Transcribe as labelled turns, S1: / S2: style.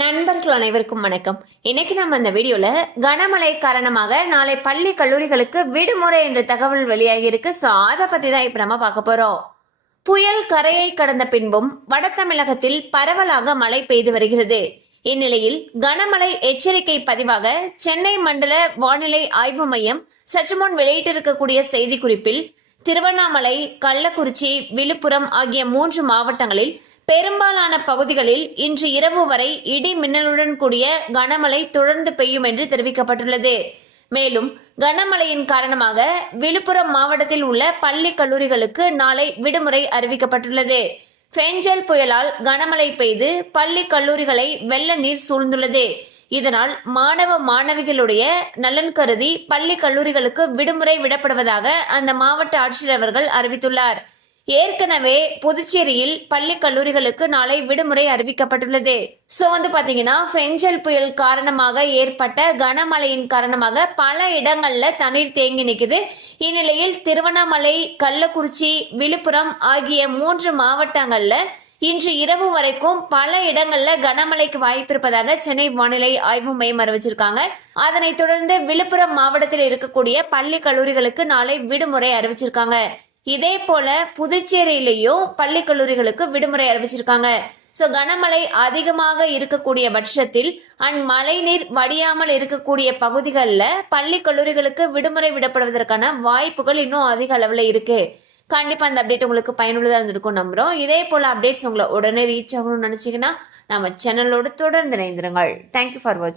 S1: நண்பர்கள் அனைவருக்கும் வணக்கம். இன்னைக்கு நம்ம இந்த வீடியோல கனமழை காரணமாக நாளை பள்ளி கல்லூரிகளுக்கு விடுமுறை என்ற தகவல் வெளியாகி இருக்கு ஸோ அதை பத்தி தான் இப்ப நம்ம பார்க்க போறோம். புயல் கரையை கடந்த பின்பும் வட தமிழகத்தில் பரவலாக மழை பெய்து வருகிறது. இந்நிலையில் கனமழை எச்சரிக்கை பதிவாக சென்னை மண்டல வானிலை ஆய்வு மையம் சற்று முன் வெளியிட்டிருக்கக்கூடிய செய்திக்குறிப்பில் திருவண்ணாமலை கள்ளக்குறிச்சி விழுப்புரம் ஆகிய மூன்று மாவட்டங்களில் பெரும்பாலான பகுதிகளில் இன்று இரவு வரை இடி மின்னலுடன் கூடிய கனமழை தொடர்ந்து பெய்யும் என்று தெரிவிக்கப்பட்டுள்ளது. மேலும் கனமழையின் காரணமாக விழுப்புரம் மாவட்டத்தில் உள்ள பள்ளி கல்லூரிகளுக்கு நாளை விடுமுறை அறிவிக்கப்பட்டுள்ளது. ஃபெஞ்சல் புயலால் கனமழை பெய்து பள்ளி கல்லூரிகளை வெள்ள நீர் சூழ்ந்துள்ளது. இதனால் மாணவ மாணவிகளுடைய நலன் கருதி பள்ளி கல்லூரிகளுக்கு விடுமுறை விடப்படுவதாக அந்த மாவட்ட ஆட்சியர் அவர்கள் அறிவித்துள்ளார். ஏற்கனவே புதுச்சேரியில் பள்ளி கல்லூரிகளுக்கு நாளை விடுமுறை அறிவிக்கப்பட்டுள்ளது. சோ வந்து பாத்தீங்கன்னா ஃபெஞ்சல் புயல் காரணமாக ஏற்பட்ட கனமழையின் காரணமாக பல இடங்கள்ல தண்ணீர் தேங்கி நிற்குது இந்நிலையில் திருவண்ணாமலை கள்ளக்குறிச்சி விழுப்புரம் ஆகிய மூன்று மாவட்டங்கள்ல இன்று இரவு வரைக்கும் பல இடங்கள்ல கனமழைக்கு வாய்ப்பு இருப்பதாக சென்னை வானிலை ஆய்வு மையம் அறிவிச்சிருக்காங்க. அதனைத் தொடர்ந்து விழுப்புரம் மாவட்டத்தில் இருக்கக்கூடிய பள்ளி கல்லூரிகளுக்கு நாளை விடுமுறை அறிவிச்சிருக்காங்க. இதே போல புதுச்சேரியிலையும் பள்ளி கல்லூரிகளுக்கு விடுமுறை அறிவிச்சிருக்காங்க. ஸோ கனமழை அதிகமாக இருக்கக்கூடிய பட்சத்தில் அண்ட் மழைநீர் வடியாமல் இருக்கக்கூடிய பகுதிகளில் பள்ளி கல்லூரிகளுக்கு விடுமுறை விடப்படுவதற்கான வாய்ப்புகள் இன்னும் அதிக அளவில் இருக்கு. கண்டிப்பாக அந்த அப்டேட் உங்களுக்கு பயனுள்ளதாக இருந்திருக்கும் நம்புகிறோம் இதே போல் அப்டேட்ஸ் உங்களை உடனே ரீச் ஆகணும்னு நினச்சிங்கன்னா நம்ம சேனலோடு தொடர்ந்து இணைந்திருங்கள். தேங்க்யூ ஃபார் வாட்சிங்